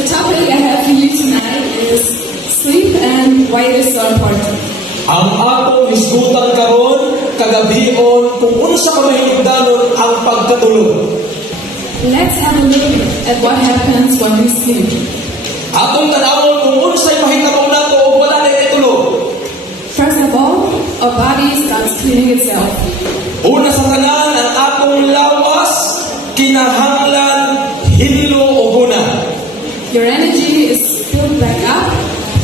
The topic I have for you tonight is sleep and why it is so important. Ang atong hisgutan karon kagabhion kung unsa ka mahinungdanon ang pagkatulog. Let's have a look at what happens when we sleep. Atong tanawon kung unsay mahitabo nato og wala na itulog. First of all, our body starts cleaning itself. Una sa tanan ang atong lawas kinahanglan hinlo og guna. Your energy is filled back up.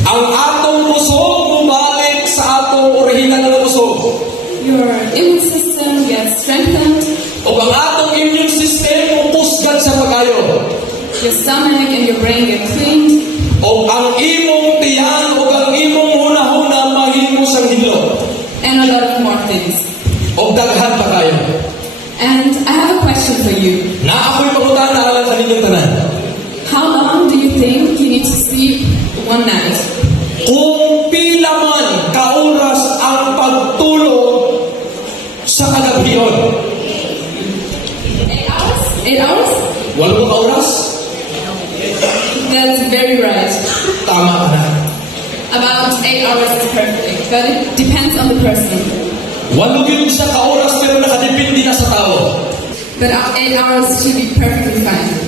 Ang atong pusog mubalik sa atong orihinal na pusog. Your immune system gets strengthened. O ang atong immune system upusgan sa pagayo. Your stomach and your brain get cleaned. O ang imong tiyan o ang imong hunahuna mahimo sang hinlo. And a lot of more things. O daghan pa kayo. And I have a question for you. Na ako'y pangutana alang sa ninyong tanan. How long do you think you need to sleep one night? Kung pila man ka-oras ang pagtulog sa kagabion. 8 hours? 8 hours? 8 oras? That's very right. Tama ka na. About 8 hours is perfect, but it depends on the person. 8 yun siya ka-oras pero nakadepende na sa tao. But 8 hours should be perfectly fine.